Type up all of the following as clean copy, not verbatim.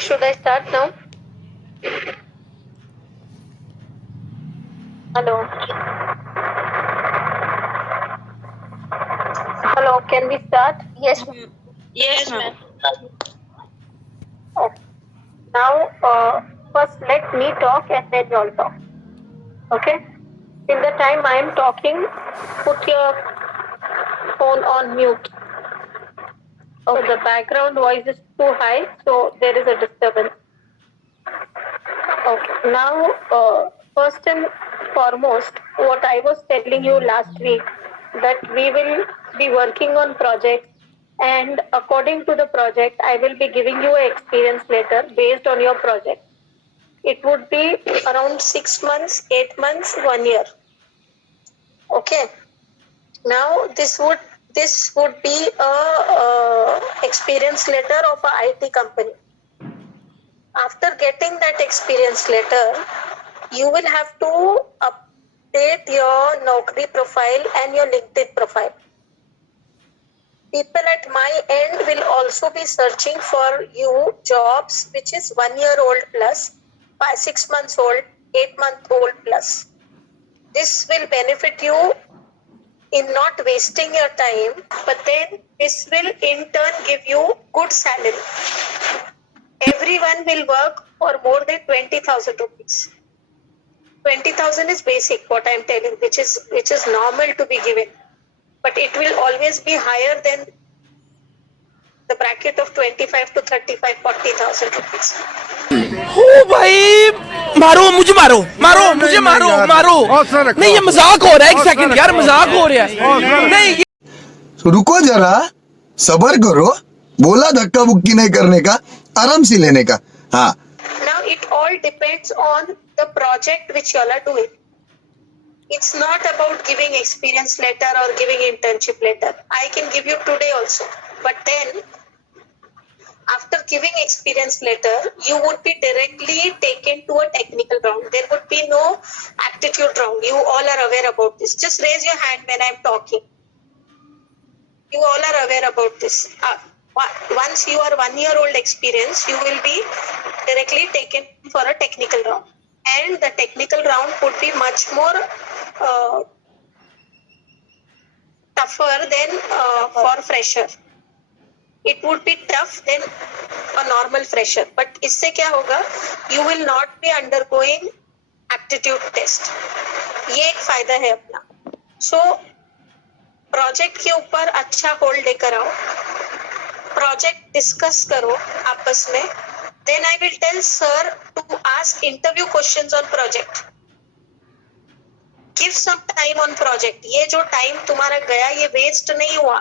should I start now? Hello. Hello, can we start? Yes, ma'am. Yes, ma'am. Okay. Now, first let me talk and then you'll talk. Okay? In the time I am talking, put your phone on mute. Okay. So the background voice is too high, so there is a disturbance. Okay. Now, first and foremost, what I was telling you last week, that we will be working on projects, and according to the project, I will be giving you an experience letter based on your project. It would be around 6 months, 8 months, 1 year. Okay. Now this would be a experience letter of a IT company. After getting that experience letter, you will have to update your Naukri profile and your LinkedIn profile. People at my end will also be searching for you jobs which is 1 year old plus, 6 months old, 8 month old plus. This will benefit you in not wasting your time, but then this will in turn give you good salary. Everyone will work for more than 20,000 rupees. 20,000 is basic, what I am telling, which is normal to be given, but it will always be higher than the bracket of 25 to 35, 40,000 rupees. ओ भाई मारो मुझे मारो मारो मुझे मारो मारो नहीं ये मजाक हो रहा है एक सेकंड यार मजाक हो रहा है नहीं रुको जरा सबर करो बोला धक्का बुक्की नहीं करने का आराम से लेने का हाँ Now it all depends on the project which you all are doing. It's not about giving experience letter or giving internship letter. I can give you today also, but then after giving experience letter, you would be directly taken to a technical round. There would be no aptitude round. You all are aware about this. Just raise your hand when I'm talking. You all are aware about this. Once you are 1 year old experience, you will be directly taken for a technical round. And the technical round would be much more tougher than for fresher. It would be tough than a normal fresher. But इससे क्या होगा? You will not be undergoing aptitude test. ये एक फायदा है अपना. So project के ऊपर अच्छा होल्ड लेकर आओ. प्रोजेक्ट डिस्कस करो आपस में. Then I will tell sir to ask interview questions on project. Give some time on project. ये जो टाइम तुम्हारा गया ये वेस्ट नहीं हुआ.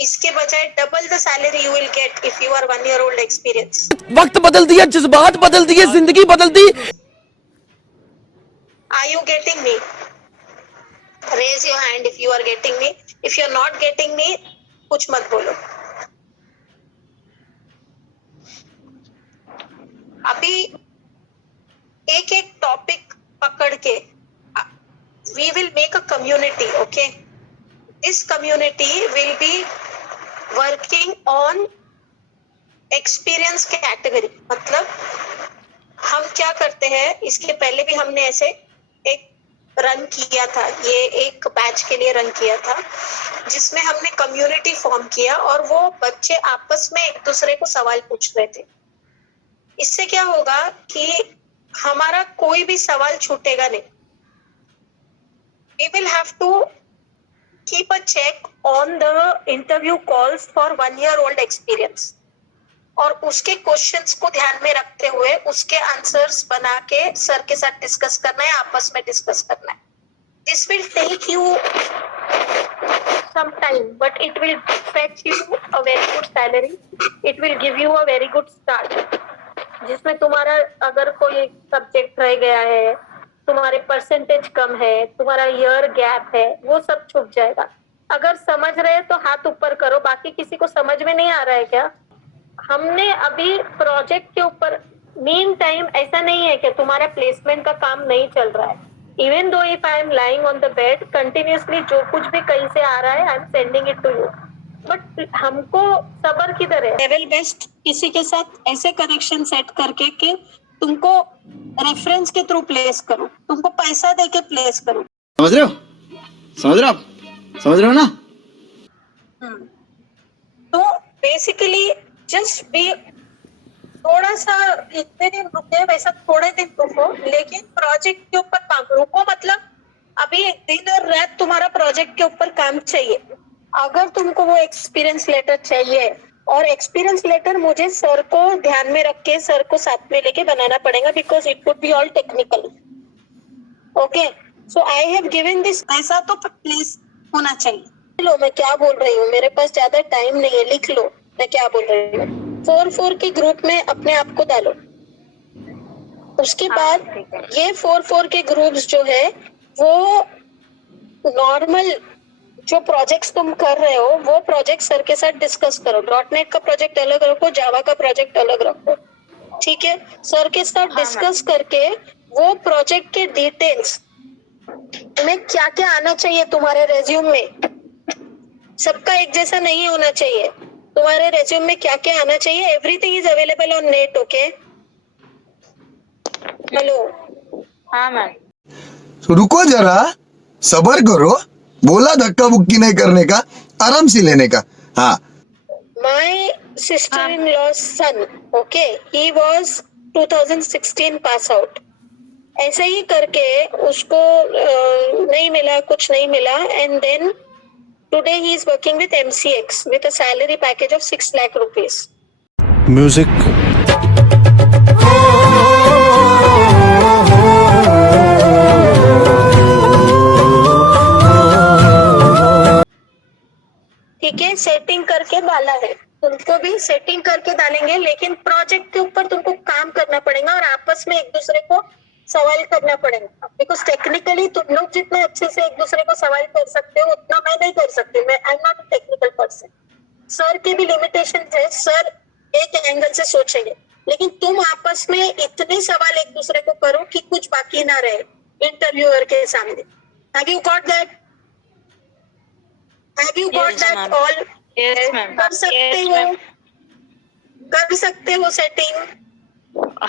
इसके बजाय double the salary you will get if you are 1 year old experience. वक्त बदल दिया जज्बात बदल दिए जिंदगी बदल दी. Are you getting me? Raise your hand if you are getting me. If you are not getting me, कुछ मत बोलो. अभी एक एक टॉपिक पकड़ के we will make a community, okay? This community will be working on experience category. मतलब हम क्या करते हैं, इसके पहले भी हमने ऐसे एक रन किया था, ये एक बैच के लिए रन किया था जिसमें हमने कम्युनिटी फॉर्म किया और वो बच्चे आपस में एक दूसरे को सवाल पूछ रहे थे. इससे क्या होगा कि हमारा कोई भी सवाल छूटेगा नहीं. We will have to keep a check on the interview calls for 1 year old experience. और उसके क्वेश्चंस को ध्यान में रखते हुए उसके आंसर्स बना के सर के साथ डिस्कस करना है, आपस में डिस्कस करना है. This will take you some time, but it will fetch you a very good salary. It will give you a very good start. जिसमें तुम्हारा अगर कोई सब्जेक्ट रह गया है, तुम्हारे परसेंटेज कम है, तुम्हारा ईयर गैप है, वो सब छुप जाएगा. अगर समझ रहे तो हाथ ऊपर करो. बाकी किसी को समझ में नहीं आ रहा है क्या? हमने अभी प्रोजेक्ट के ऊपर मीन टाइम ऐसा नहीं है कि तुम्हारा प्लेसमेंट का काम नहीं चल रहा है. Even though if I am lying on the bed continuously जो कुछ भी कहीं से आ रहा है I am sending it to you. But हमको सबर किधर है? लेवल बेस्ट किसी के साथ ऐसे कनेक्शन सेट करके कि तुमको रेफरेंस के थ्रू प्लेस करो, तुमको पैसा दे के प्लेस करो। समझ रहे हो? समझ रहे हो आप? समझ रहे हो ना? तो बेसिकली जस्ट बी, थोड़ा सा इतने दिन रुके, वैसा थोड़े दिन रुको, लेकिन प्रोजेक्ट के ऊपर काम रुको। मतलब अभी दिन और रात तुम्हारा प्रोजेक्ट के ऊपर काम चाहिए। अगर तुमको वो एक्सपीरियंस लेटर चाहिए, और एक्सपीरियंस लेटर मुझे सर को ध्यान में रख के सर को साथ में लेके बनाना पड़ेगा, because it would be all technical. Okay, so I have given this. ऐसा तो प्लीज होना चाहिए। लो, मैं क्या बोल रही हूँ, मेरे पास ज्यादा टाइम नहीं है, लिख लो मैं क्या बोल रही हूँ। 4-4 के ग्रुप में अपने आप को डालो। उसके बाद ये 4-4 के ग्रुप्स जो है वो नॉर्मल जो प्रोजेक्ट्स तुम कर रहे हो वो प्रोजेक्ट सर के साथ डिस्कस करो। .NET का प्रोजेक्ट अलग रखो, जावा का प्रोजेक्ट अलग रखो, ठीक है? सर के साथ डिस्कस करके वो प्रोजेक्ट के डिटेल्स तुम्हें क्या क्या आना चाहिए तुम्हारे रेज्यूम में, सबका एक जैसा नहीं होना चाहिए। तुम्हारे रेज्यूम में क्या क्या आना चाहिए, everything is available on net. Okay, hello? हाँ मैम। तो रुको जरा, सबर करो। बोला धक्का बुक्की नहीं करने का, आराम से लेने का। हाँ, My sister-in-law's son, okay, he was 2016 pass out. ऐसे ही करके उसको नहीं मिला, कुछ नहीं मिला, and then today he is working with MCX with a salary package of 6 lakh rupees. Music ठीक है, सेटिंग करके डाला है, तुमको भी सेटिंग करके डालेंगे, लेकिन प्रोजेक्ट के ऊपर तुमको काम करना पड़ेगा और आपस में एक दूसरे को सवाल करना पड़ेगा। बिकॉज टेक्निकली तुम लोग जितना अच्छे से एक दूसरे को सवाल कर सकते हो उतना मैं नहीं कर सकती। मैं I am not a technical person. Sir की भी लिमिटेशन है, सर एक एंगल से सोचेंगे, लेकिन तुम आपस में इतने सवाल एक दूसरे को करो कि कुछ बाकी ना रहे इंटरव्यूअर के सामने। Have you got that? Have you got Yes, that ma'am. all? Yes, ma'am. कर सकते Yes, हो, ma'am. कर सकते हो सेटिंग।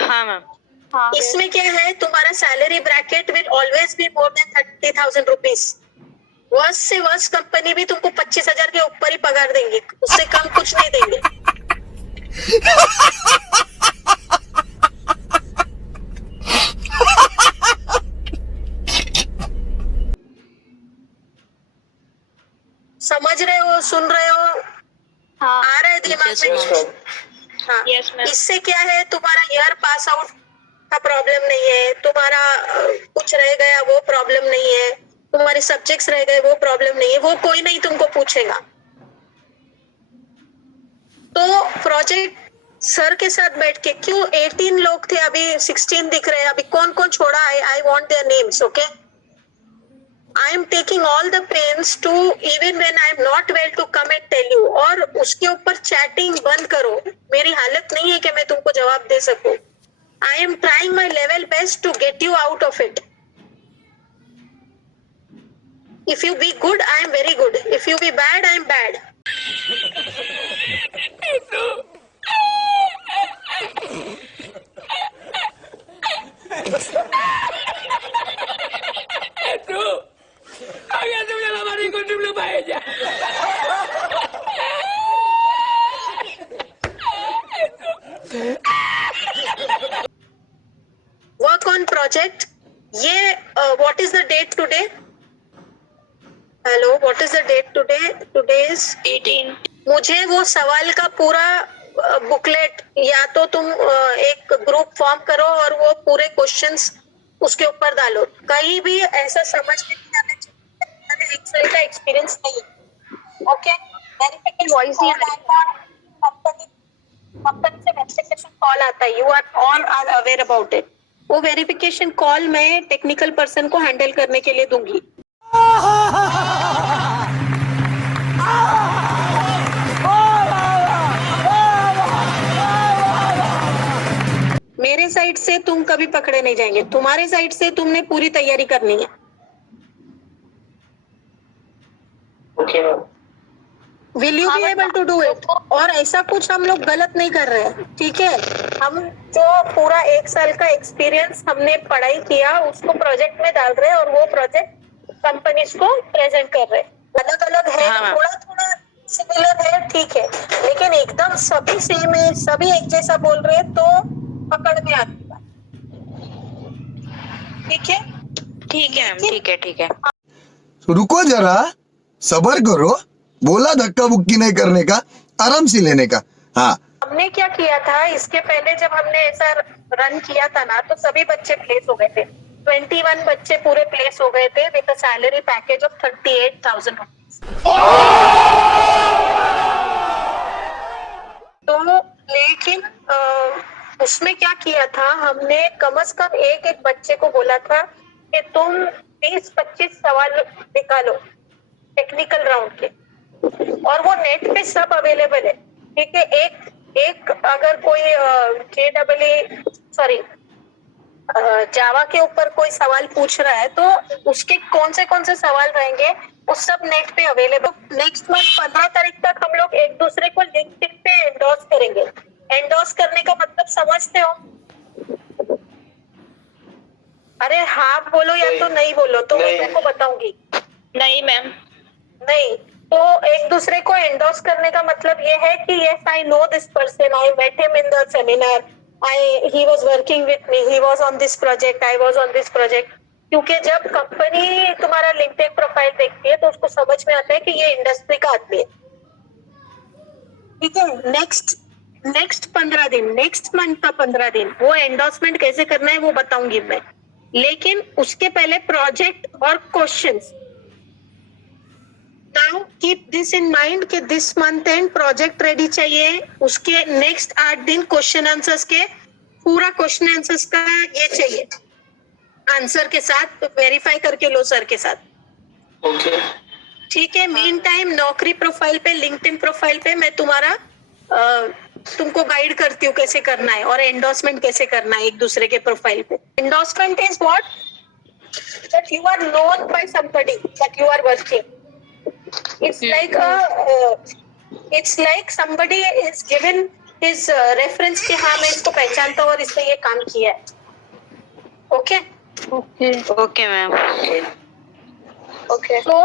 हाँ मैम। इसमें क्या है, तुम्हारा salary bracket will always be more than 30,000 rupees. Worst से वर्स्ट कंपनी भी तुमको 25,000 के ऊपर ही पगार देंगे, उससे कम कुछ नहीं देंगे। समझ रहे हो, सुन रहे हो? हाँ। आ रहा है दिमाग Yes, में? ma'am. हाँ। Yes, ma'am. इससे क्या है, तुम्हारा ईयर पास आउट का प्रॉब्लम नहीं है, तुम्हारा कुछ रह गया वो प्रॉब्लम नहीं है, तुम्हारे सब्जेक्ट्स रह गए वो प्रॉब्लम नहीं है, वो कोई नहीं तुमको पूछेगा। तो प्रोजेक्ट सर के साथ बैठ के, क्यों 18 लोग थे, अभी 16 दिख रहे हैं, अभी कौन कौन छोड़ा? I want their names. Okay, I am taking all the pains to, even when I am not well, to come and tell you. और उसके ऊपर चैटिंग बंद करो। मेरी हालत नहीं है कि मैं तुमको जवाब दे सकूं। I am trying my level best to get you out of it. If you be good, I am very good. If you be bad, I am bad. Work on project. ये what is the date today? Hello, what is the date today? Today is 18. मुझे वो सवाल का पूरा booklet, या तो तुम एक ग्रुप फॉर्म करो और वो पूरे क्वेश्चंस उसके ऊपर डालो। कहीं भी ऐसा समझ में नहीं आना चाहिए एक्सेल का एक्सपीरियंस नहीं। ओके, वेरिफिकेशन वॉइस ही कंपनी से वेरिफिकेशन कॉल आता है, you are all are aware about it. वो वेरिफिकेशन कॉल मैं टेक्निकल पर्सन को हैंडल करने के लिए दूंगी। मेरे साइड से तुम कभी पकड़े नहीं जाएंगे, तुम्हारे साइड से तुमने पूरी तैयारी करनी है। Okay, ma'am. विल यू हाँ, be but able to do it? और ऐसा कुछ हम लोग गलत नहीं कर रहे हैं, ठीक है? हम जो पूरा 1 साल का एक्सपीरियंस हमने पढ़ाई किया उसको प्रोजेक्ट में डाल रहे हैं और वो प्रोजेक्ट कंपनीज को प्रेजेंट कर रहे हैं। अलग अलग है, हाँ, मैम। थोड़ा थोड़ा सिमिलर है, ठीक है, लेकिन एकदम सभी सेम है, सभी एक जैसा बोल रहे हैं तो पकड़ में आती बात, ठीक है? ठीक है मैम, ठीक है, ठीक है। रुको जरा, सबर करो, बोला धक्का बुक्की नहीं करने का, आराम से लेने का। हाँ, हमने क्या किया था इसके पहले जब हमने ऐसा रन किया था ना तो सभी बच्चे प्लेस हो गए थे। 21 बच्चे पूरे प्लेस हो गए थे with a salary package of 38,000 rupees. तो लेकिन उसमें क्या किया था, हमने कम से कम एक एक बच्चे को बोला था कि तुम 20-25 सवाल निकालो टेक्निकल राउंड के, और वो नेट पे सब अवेलेबल है, ठीक है? एक अगर कोई जावा के ऊपर कोई सवाल पूछ रहा है तो उसके कौन से सवाल रहेंगे वो सब नेट पे अवेलेबल। नेक्स्ट मंथ 15 तारीख तक हम लोग एक दूसरे को लिंक्डइन पे एंडोर्स करेंगे। एंडोर्स करने का मतलब समझते हो? अरे हाँ बोलो या तो नहीं बोलो, तो मैं तुमको बताऊंगी। नहीं मैम। नहीं, तो एक दूसरे को एंडोर्स करने का मतलब ये है कि yes I know this person, I met him in the seminar, he was working with me, he was on this project, I was on this project. क्योंकि जब कंपनी तुम्हारा लिंक्डइन प्रोफाइल देखती है तो उसको समझ में आता है कि ये इंडस्ट्री का आदमी है, ठीक है? नेक्स्ट 15 दिन, नेक्स्ट मंथ का 15 दिन वो एंडोर्समेंट कैसे करना है वो बताऊंगी मैं, लेकिन उसके पहले प्रोजेक्ट और questions. Now keep this in mind कि this month end project ready चाहिए, उसके नेक्स्ट 8 दिन क्वेश्चन आंसर्स के, पूरा क्वेश्चन आंसर्स का ये चाहिए आंसर के साथ, वेरीफाई करके लो सर के साथ, ओके। ठीक है? मीन टाइम नौकरी प्रोफाइल पे, लिंक्डइन प्रोफाइल पे मैं तुम्हारा तुमको गाइड करती हूँ कैसे करना है, और एंडोर्समेंट कैसे करना है एक दूसरे के प्रोफाइल पे। Endorsement is what? That you are known by somebody that you are working. It's like somebody is given his reference कि हाँ मैं इसको पहचानता हूँ और इसने ये काम किया है, ओके? Okay ma'am. ओके, तो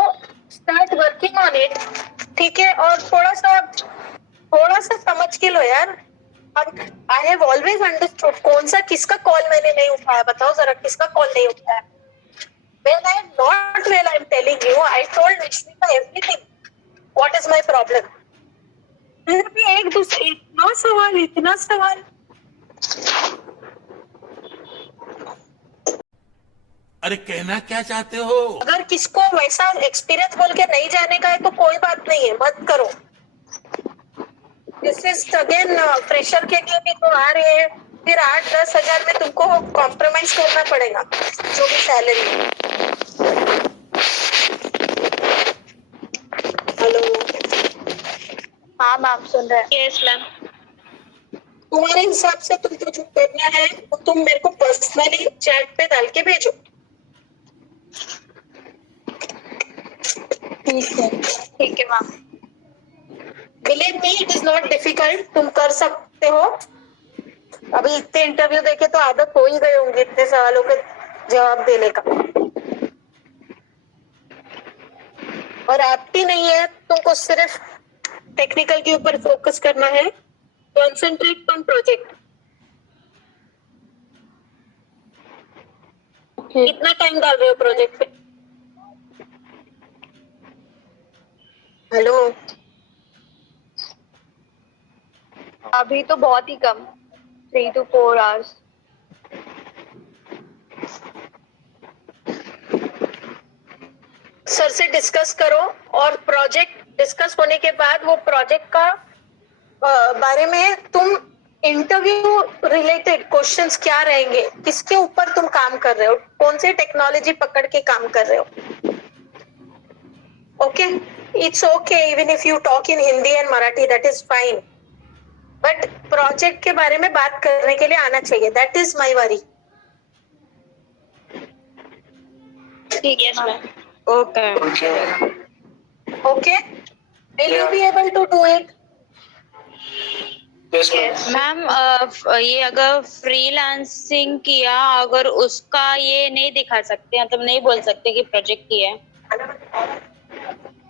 स्टार्ट वर्किंग ऑन इट, ठीक है? और थोड़ा सा समझ के लो यार। आई हैव ऑलवेज अंडरस्टूड कौन सा किसका कॉल मैंने नहीं उठाया, बताओ जरा किसका कॉल नहीं उठाया? When I am not well, I am telling you, I told Nishmita everything. What is my problem? फिर भी एक दूसरे इतना सवाल अरे कहना क्या चाहते हो? अगर किसको वैसा एक्सपीरियंस बोल के नहीं जाने का है तो कोई बात नहीं है, मत करो। दिस इज अगेन प्रेशर के लिए भी तो आ रहे हैं, फिर 8-10 हजार में तुमको कॉम्प्रोमाइज करना पड़ेगा जो भी सैलरी। हेलो, हाँ मैम, सुन रहे हैं। Yes ma'am. तुम्हारे हिसाब से तुमको जो करना है वो तुम मेरे को पर्सनली चैट पे डाल के भेजो, ठीक है ma'am. Believe me it is not difficult, तुम कर सकते हो। अभी इतने इंटरव्यू देके तो आदत हो ही गई होंगी इतने सवालों के जवाब देने का, और आपकी नहीं है, तुमको सिर्फ टेक्निकल के ऊपर फोकस करना है। Concentrate on project. कितना टाइम डाल रहे हो प्रोजेक्ट पे? हेलो, अभी तो बहुत ही कम, 3 to 4 hours। सर से डिस्कस करो, और प्रोजेक्ट डिस्कस होने के बाद वो प्रोजेक्ट का बारे में तुम इंटरव्यू रिलेटेड क्वेश्चंस क्या रहेंगे, किसके ऊपर तुम काम कर रहे हो, कौन सी टेक्नोलॉजी पकड़ के काम कर रहे हो, okay? It's okay even if you talk in Hindi and Marathi, that is fine, but project के बारे में बात करने के लिए आना चाहिए, दैट इज माई वरी। ठीक है ma'am. Okay. Okay, Will you be able to do it? Ma'am ये अगर फ्रीलांसिंग किया, अगर उसका ये नहीं दिखा सकते, मतलब नहीं बोल सकते कि प्रोजेक्ट किया है।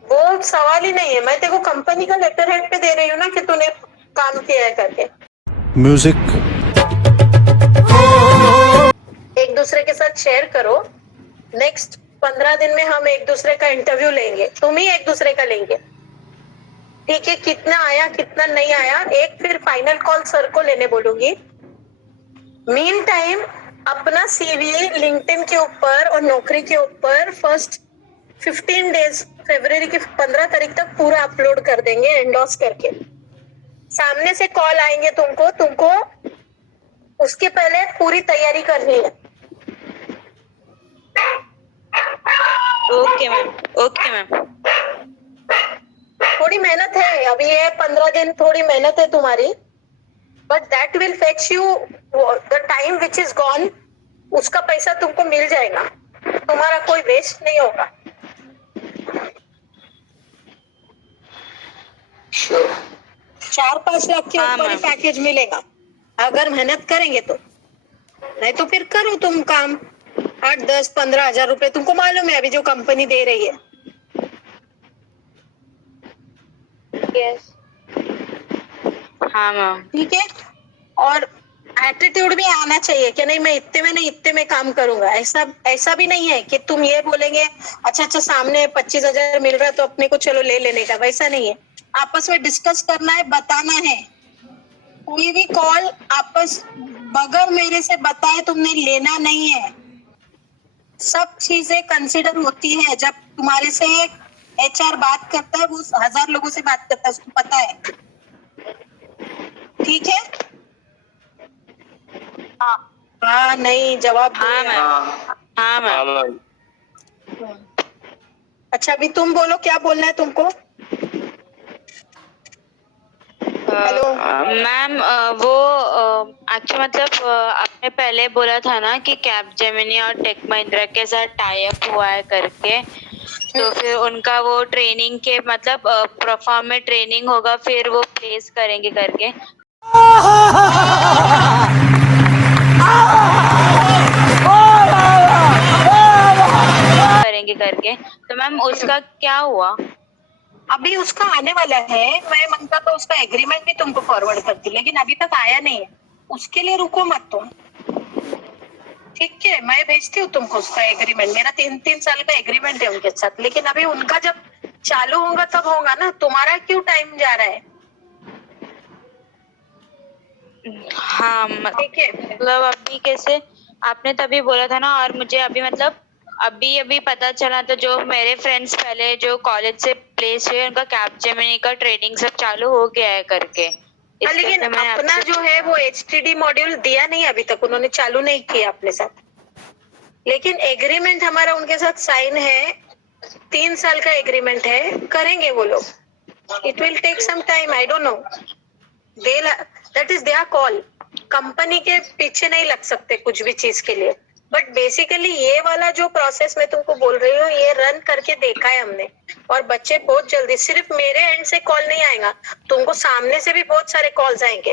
वो सवाल ही नहीं है। मैं तेरे को कंपनी का लेटर हेड पे दे रही हूँ ना कि तूने काम किया है करके। म्यूजिक एक दूसरे के साथ शेयर करो। नेक्स्ट 15 दिन में हम एक दूसरे का इंटरव्यू लेंगे, तुम ही एक दूसरे का लेंगे, ठीक है? कितना आया कितना नहीं आया, एक फिर फाइनल कॉल सर को लेने बोलूंगी। मीन टाइम अपना सीवी लिंक्डइन के ऊपर और नौकरी के ऊपर फर्स्ट 15 डेज फरवरी की 15 तारीख तक पूरा अपलोड कर देंगे एंडोर्स करके। सामने से कॉल आएंगे तुमको उसके पहले पूरी तैयारी करनी है। Okay ma'am, okay ma'am. थोड़ी मेहनत है अभी, ये 15 दिन थोड़ी मेहनत है तुम्हारी, but that will fetch you the time which is gone. उसका पैसा तुमको मिल जाएगा, तुम्हारा कोई वेस्ट नहीं होगा। 4-5 लाख के हाँ, ऊपर ही मैम। पैकेज मिलेगा अगर मेहनत करेंगे तो। नहीं तो फिर करो तुम काम 8-10-15 हजार रुपए, तुमको मालूम है अभी जो कंपनी दे रही है। यस हाँ मैम। ठीक है, और एटीट्यूड भी आना चाहिए कि नहीं मैं इतने में नहीं इतने में काम करूंगा। ऐसा भी नहीं है कि तुम ये बोलेंगे अच्छा सामने 25,000 मिल रहा है तो अपने को चलो ले लेने का, वैसा नहीं है। आपस में डिस्कस करना है, बताना है। कोई भी कॉल आपस बगैर मेरे से बताए तुमने लेना नहीं है। सब चीजें कंसिडर होती है। जब तुम्हारे से एचआर बात करता है वो 1000 लोगों से बात करता है, उसको पता है। ठीक है? हाँ नहीं जवाब दो हाँ यार। मैम, हाँ मैम। अच्छा अभी तुम बोलो क्या बोलना है तुमको। हेलो मैम वो एक्चुअली मतलब आपने पहले बोला था ना कि कैप जेमिनी और टेक महिंद्रा के साथ टाई अप हुआ है करके, तो फिर उनका वो ट्रेनिंग के मतलब प्रोफॉर्म में ट्रेनिंग होगा, फिर वो प्लेस करेंगे करके। करेंगे करके, तो मैम उसका क्या हुआ? अभी उसका आने वाला है। मैं मनता तो उसका एग्रीमेंट भी तुमको फॉरवर्ड करती, लेकिन अभी तक आया नहीं है। उसके लिए रुको मत तुम, ठीक है? मैं भेजती हूँ तुमको उसका एग्रीमेंट। मेरा 3 साल का एग्रीमेंट है उनके साथ, लेकिन अभी उनका जब चालू होगा तब होगा ना। तुम्हारा क्यों टाइम जा रहा है? हाँ ठीक है, मतलब अभी कैसे आपने तभी बोला था ना, और मुझे अभी मतलब अभी पता चला, तो जो मेरे फ्रेंड्स पहले जो कॉलेज से प्लेस हुए उनका कैप जेमिनी का ट्रेनिंग सब चालू हो गया है करके। इस लेकिन वजह से मैंने अपना आपसे जो है वो HTD मॉड्यूल दिया नहीं अभी तक, उन्होंने चालू नहीं किया अपने साथ। लेकिन एग्रीमेंट हमारा उनके साथ साइन है, 3 साल का एग्रीमेंट है। करेंगे वो लोग। It will take some time, I don't know, that is their call. Company के पीछे नहीं लग सकते कुछ भी चीज के लिए। बट बेसिकली ये वाला जो प्रोसेस मैं तुमको बोल रही हूँ, ये रन करके देखा है हमने, और बच्चे बहुत जल्दी, सिर्फ मेरे एंड से कॉल नहीं आएगा, तुमको सामने से भी बहुत सारे कॉल्स आएंगे।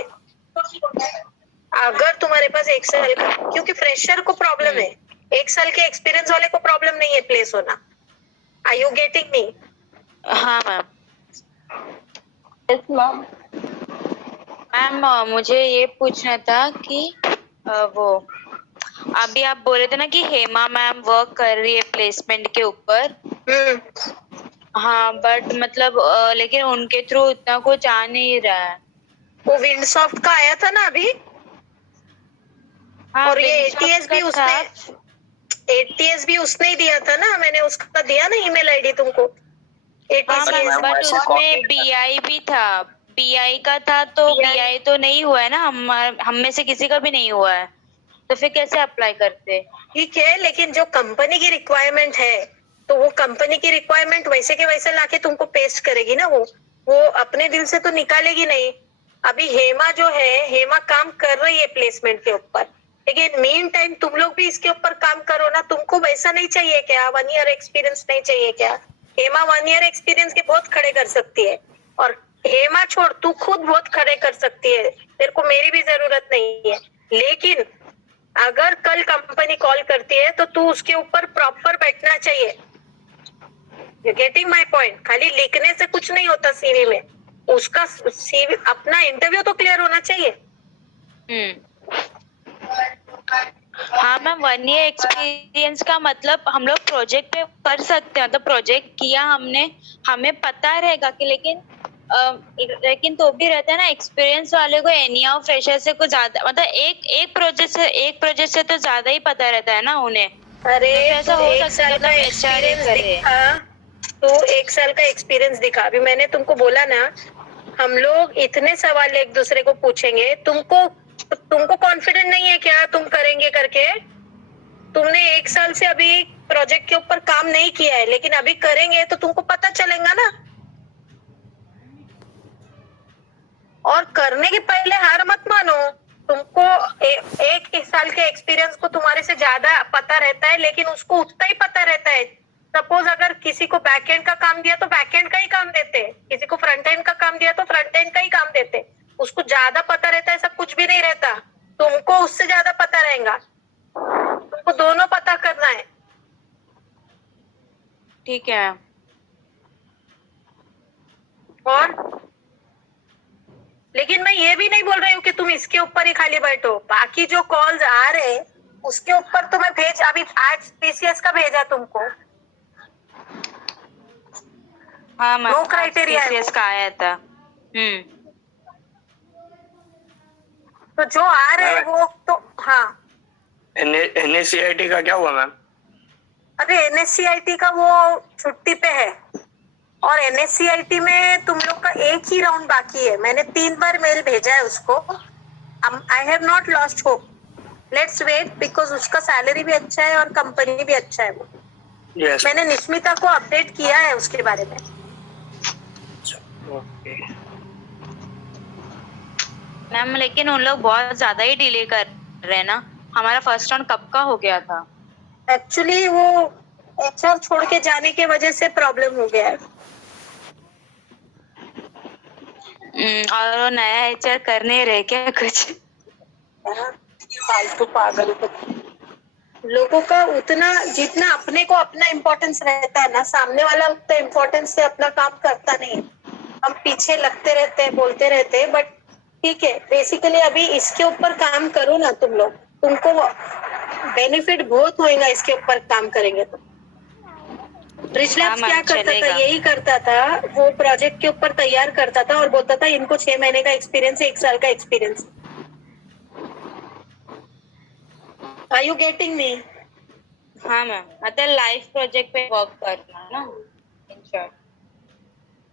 अगर तुम्हारे पास 1 साल का, क्योंकि फ्रेशर को प्रॉब्लम है, 1 साल के एक्सपीरियंस वाले को प्रॉब्लम नहीं है प्लेस होना। Are you getting me? हाँ मैम। Yes ma'am. मैम मुझे ये पूछना था कि वो अभी आप बोल रहे थे ना कि हेमा मैम वर्क कर रही है प्लेसमेंट के ऊपर। हाँ बट मतलब लेकिन उनके थ्रू इतना कुछ आ नहीं रहा है। वो विंडसॉफ्ट का आया था ना अभी, हाँ, और ये Windsoft ATS भी का उसने था। ATS भी उसने ही दिया था ना। मैंने उसका दिया ना ईमेल आईडी तुमको। हाँ मैम, बट उसमें BI भी था, BI का था, तो BI तो नहीं हुआ है ना, हम में से किसी का भी नहीं हुआ है, तो फिर कैसे अप्लाई करते? ठीक है, लेकिन जो कंपनी की रिक्वायरमेंट है, तो वो कंपनी की रिक्वायरमेंट वैसे के वैसे लाके तुमको पेस्ट करेगी ना। वो अपने दिल से तो निकालेगी नहीं। अभी हेमा जो है, हेमा काम कर रही है प्लेसमेंट के ऊपर, लेकिन मेन टाइम तुम लोग भी इसके ऊपर काम करो ना। तुमको वैसा नहीं चाहिए क्या? 1 ईयर एक्सपीरियंस नहीं चाहिए क्या? हेमा 1 ईयर एक्सपीरियंस के बहुत खड़े कर सकती है, और हेमा छोड़, तू खुद बहुत खड़े कर सकती है, तेरे को मेरी भी जरूरत नहीं है। लेकिन अगर कल कंपनी कॉल करती है तो तू उसके ऊपर प्रॉपर बैठना चाहिए। You getting my point? खाली लिखने से कुछ नहीं होता सीवी में, उसका सीवी, अपना इंटरव्यू तो क्लियर होना चाहिए। हाँ मैम, 1 ईयर एक्सपीरियंस का मतलब हम लोग प्रोजेक्ट पे कर सकते हैं, मतलब प्रोजेक्ट किया हमने, हमें पता रहेगा कि, लेकिन तो भी रहता है ना, एक्सपीरियंस वाले को एनिया फ्रेशर से कुछ ज्यादा, मतलब एक प्रोजेक्ट से तो ज्यादा ही पता रहता है ना उन्हें। अरे ऐसा हो एक सकता है साल का मतलब HR एक्सपीरियंस करे। दिखा, तो 1 साल का एक्सपीरियंस दिखा। अभी मैंने तुमको बोला ना, हम लोग इतने सवाल एक दूसरे को पूछेंगे, तुमको कॉन्फिडेंट नहीं है क्या तुम करेंगे करके? तुमने 1 साल से अभी प्रोजेक्ट के ऊपर काम नहीं किया है, लेकिन अभी करेंगे तो तुमको पता चलेगा ना। और करने के पहले हार मत मानो। तुमको एक साल के एक्सपीरियंस को तुम्हारे से ज्यादा पता रहता है, लेकिन उसको उतना ही पता रहता है। सपोज अगर किसी को बैक एंड का काम दिया तो बैक एंड का ही काम देते, किसी को फ्रंट एंड का काम दिया तो फ्रंट एंड का ही काम देते। उसको ज्यादा पता रहता है, सब कुछ भी नहीं रहता। तुमको उससे ज्यादा पता रहेगा, तुमको दोनों पता करना है। ठीक है। और लेकिन मैं ये भी नहीं बोल रही हूँ कि तुम इसके ऊपर ही खाली बैठो। बाकी जो कॉल्स आ रहे उसके ऊपर तो मैं अभी आज TCS का भेजा तुमको। हाँ मैम, नो क्राइटेरिया है TCS वो। का आया था। तो जो आ रहे हैं वो तो, हाँ। NSCIT का क्या हुआ मैम? अरे NSCIT का वो छुट्टी पे है, और NSCIT में तुम लोग का एक ही राउंड बाकी है। मैंने 3 बार मेल भेजा है उसको। I have not lost hope, let's wait, because उसका सैलरी भी अच्छा है और कंपनी भी अच्छा है वो। Yes. मैंने निश्मिता को अपडेट किया है उसके बारे में। ओके मैम, लेकिन उन लोग बहुत ज्यादा ही डिले कर रहे हैं ना। हमारा फर्स्ट राउंड कब का हो गया था? एक्चुअली वो HR छोड़ के जाने के वजह से प्रॉब्लम हो गया है। और वो नया HR कर नहीं रहे क्या कुछ? फालतू पागल लोगों का उतना, जितना अपने को अपना इम्पोर्टेंस रहता है ना, सामने वाला उतना इम्पोर्टेंस से अपना काम करता नहीं है। हम पीछे लगते रहते हैं, बोलते रहते हैं, बट ठीक है। बेसिकली अभी इसके ऊपर काम करो ना तुम लोग, तुमको बेनिफिट बहुत होएगा इसके ऊपर काम करेंगे तो। रिच लैब्स क्या करता था, यही करता था, वो प्रोजेक्ट के ऊपर तैयार करता था और बोलता था इनको 6 महीने का एक्सपीरियंस है, 1 साल का experience. Are you getting me? हाँ मैम, मतलब लाइफ प्रोजेक्ट पे वर्क करना ना, इन शॉर्ट।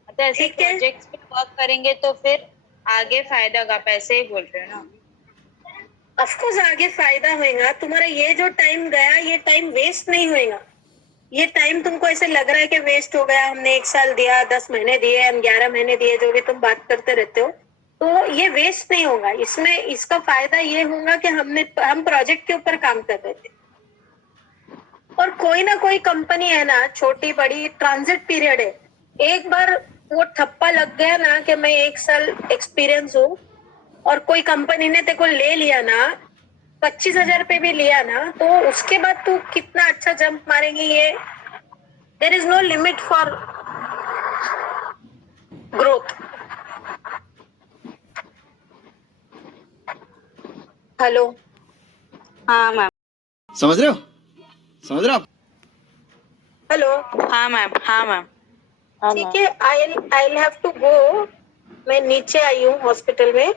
मतलब ऐसे ठीक है। प्रोजेक्ट्स पे वर्क करेंगे तो फिर आगे फायदा होगा, पैसे ही बोल रहे हो ना। ऑफकोर्स आगे फायदा होएगा। तुम्हारा ये जो टाइम गया, ये टाइम वेस्ट नहीं होएगा। ये टाइम तुमको ऐसे लग रहा है कि वेस्ट हो गया, हमने 1 साल दिया, 10 महीने दिए, हम 11 महीने दिए, जो भी तुम बात करते रहते हो, तो ये वेस्ट नहीं होगा। इसमें इसका फायदा ये होगा कि हम प्रोजेक्ट के ऊपर काम कर रहे थे, और कोई ना कोई कंपनी है ना, छोटी बड़ी, ट्रांजिट पीरियड है। एक बार वो ठप्पा लग गया ना कि मैं 1 साल एक्सपीरियंस हूँ, और कोई कंपनी ने तेरे को ले लिया ना, 25,000 पे भी लिया ना, तो उसके बाद तू कितना अच्छा जंप मारेंगे, ये there is no limit for growth. Hello? हाँ मैम। समझ रहे हो? समझ रहे हो आप? हेलो? हाँ मैम, हाँ मैम। ठीक है, आई हैव टू गो। मैं नीचे आई हूँ हॉस्पिटल में।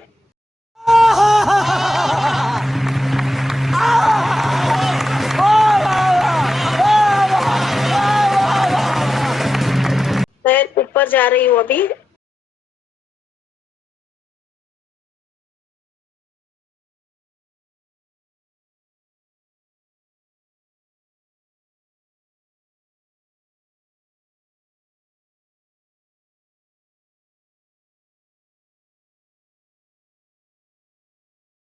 मैं ऊपर जा रही हूँ अभी।